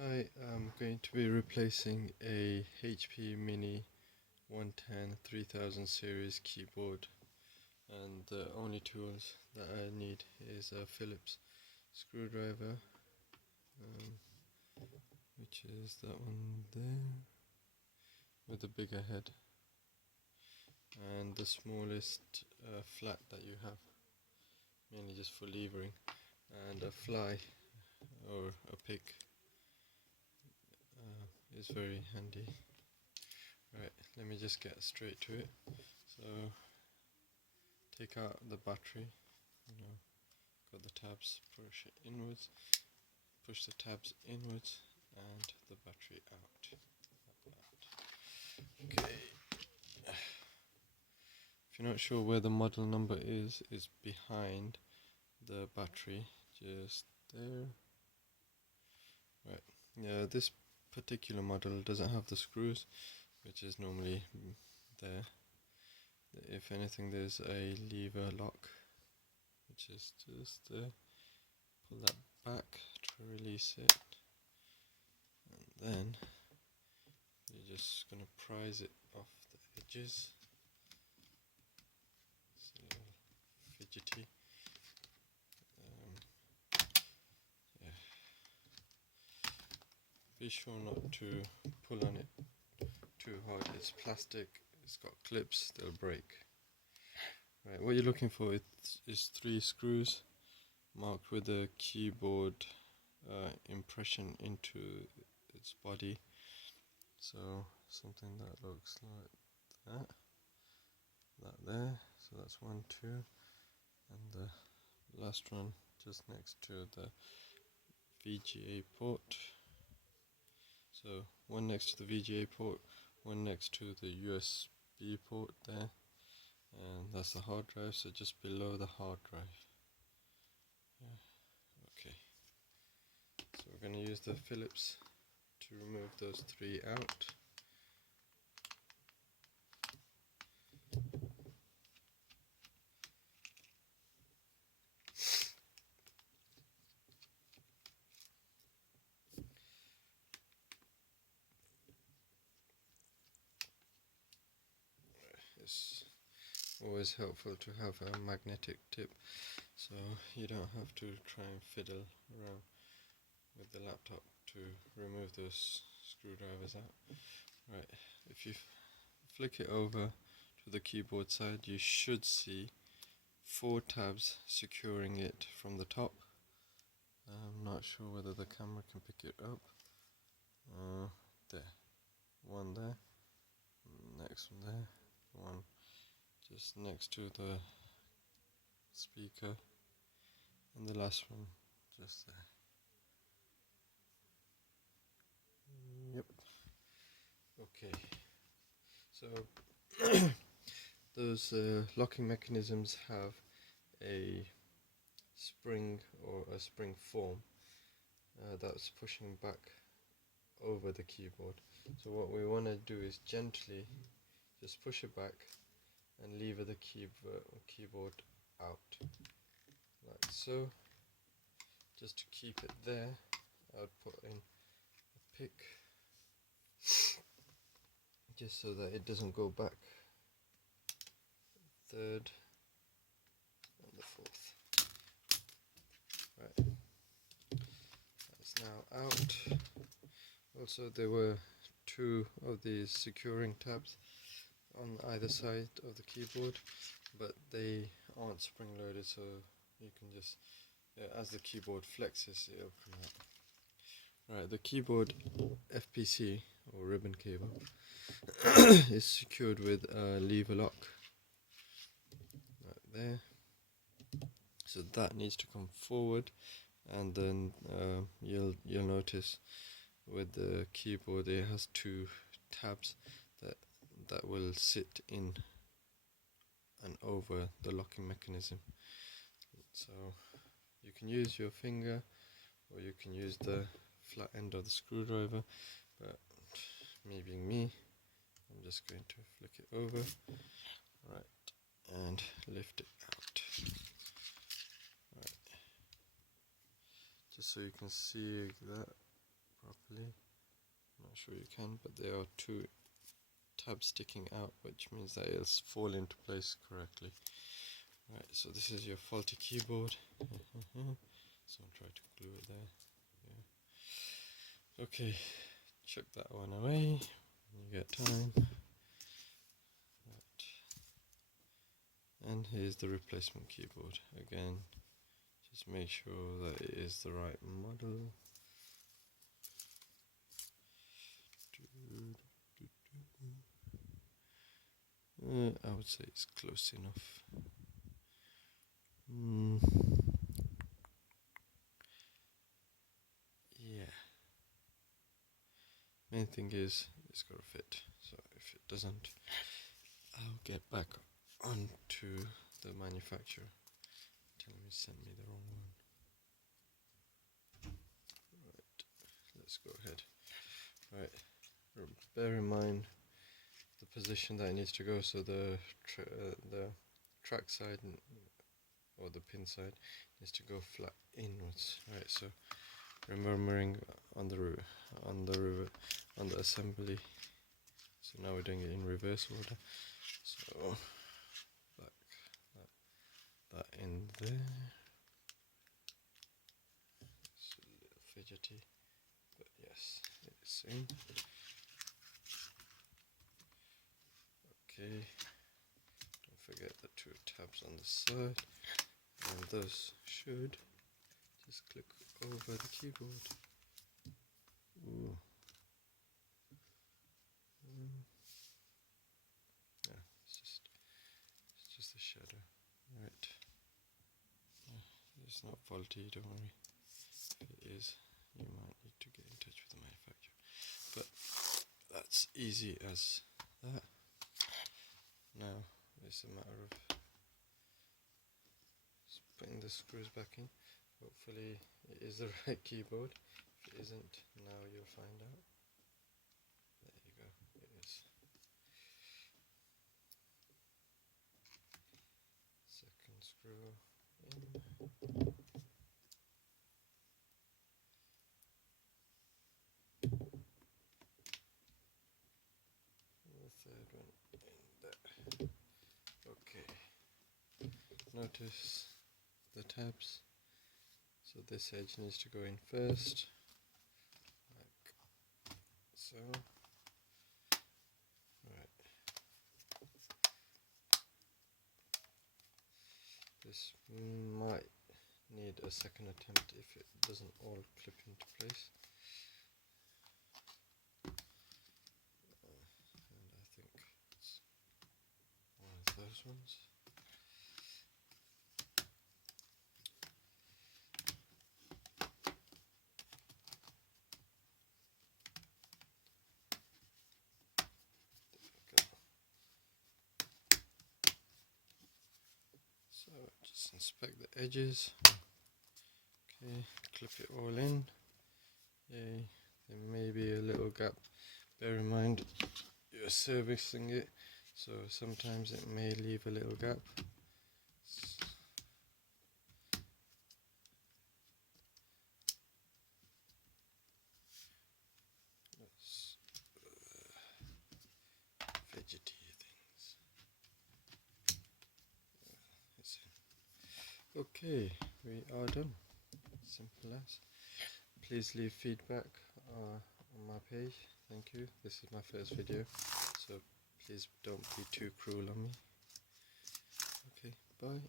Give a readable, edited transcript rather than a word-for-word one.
Hi, I'm going to be replacing a HP Mini 110 3000 series keyboard, and the only tools that I need is a Phillips screwdriver, which is that one there, with a bigger head, and the smallest flat that you have, mainly just for levering, and a fly or a pick is very handy. Right, let me just get straight to it. So take out the battery, got the tabs, push the tabs inwards and the battery out, like that. Okay, if you're not sure where the model number is, it's behind the battery, just there. Right, yeah, this particular model doesn't have the screws, which is normally there. If anything, there's a lever lock, which is just there. Pull that back to release it, and then you're just going to prise it off the edges. It's a little fidgety. Yeah. Be sure not to pull on it too hard. It's plastic, it's got clips, they'll break. Right, what you're looking for is 3 screws marked with a keyboard impression into its body. So something that looks like that there. So that's 1, 2, and the last one just next to the VGA port. So one next to the VGA port, one next to the USB port there, and that's the hard drive, so just below the hard drive. Yeah. Okay, so we're going to use the Phillips to remove those 3 out. It's always helpful to have a magnetic tip, so you don't have to try and fiddle around with the laptop to remove those screwdrivers out. Right, if you flick it over to the keyboard side, you should see 4 tabs securing it from the top. I'm not sure whether the camera can pick it up. There, one there, next one there, one just next to the speaker, and the last one just there. Yep. Okay, so those locking mechanisms have a spring or a spring form that's pushing back over the keyboard. So what we want to do is gently just push it back and lever the keyboard out, like so. Just to keep it there, I would put in a pick, just so that it doesn't go back. Third and the fourth. Right, that's now out. Also, there were 2 of these securing tabs on either side of the keyboard, but they aren't spring loaded, so you can just, as the keyboard flexes, it'll come out. Right, the keyboard FPC or ribbon cable is secured with a lever lock, right there. So that needs to come forward, and then you'll notice with the keyboard it has 2 tabs that will sit in and over the locking mechanism. So you can use your finger, or you can use the flat end of the screwdriver, but me being me, I'm just going to flick it over, right, and lift it out, right, just so you can see that properly. I'm not sure you can, but there are two tabs sticking out, which means that it'll fall into place correctly. Right, so this is your faulty keyboard. So I'll try to glue it there. Yeah. Okay, chuck that one away when you get time. Right. And here's the replacement keyboard. Again, just make sure that it is the right model. I would say it's close enough. Yeah. Main thing is it's got to fit. So if it doesn't, I'll get back onto the manufacturer. Tell him he sent me the wrong one. Right. Let's go ahead. Right. Bear in mind the position that it needs to go. So the track side or the pin side needs to go flat inwards. Right. So remembering on the assembly. So now we're doing it in reverse order. So back that in there. It's a little fidgety, but yes, it's in. Okay. Don't forget the two tabs on the side, and those should just click over the keyboard. Ooh. Yeah, it's just a shadow. Right. It's not faulty, don't worry. If it is, you might need to get in touch with the manufacturer. But that's easy as that. Now it's a matter of just putting the screws back in. Hopefully it is the right keyboard. If it isn't, now you'll find out. There you go, it is. Second screw in. The third one in there. Okay. Notice the tabs. So this edge needs to go in first, like so. Right. This might need a second attempt if it doesn't all clip into place. And I think it's one of those ones. So just inspect the edges. Okay, clip it all in. Yay, there may be a little gap. Bear in mind you're servicing it, so sometimes it may leave a little gap. That's fidgety things. It's in. Okay, we are done. Simple as. Please leave feedback on my page. Thank you. This is my first video, so please don't be too cruel on me. Okay, bye.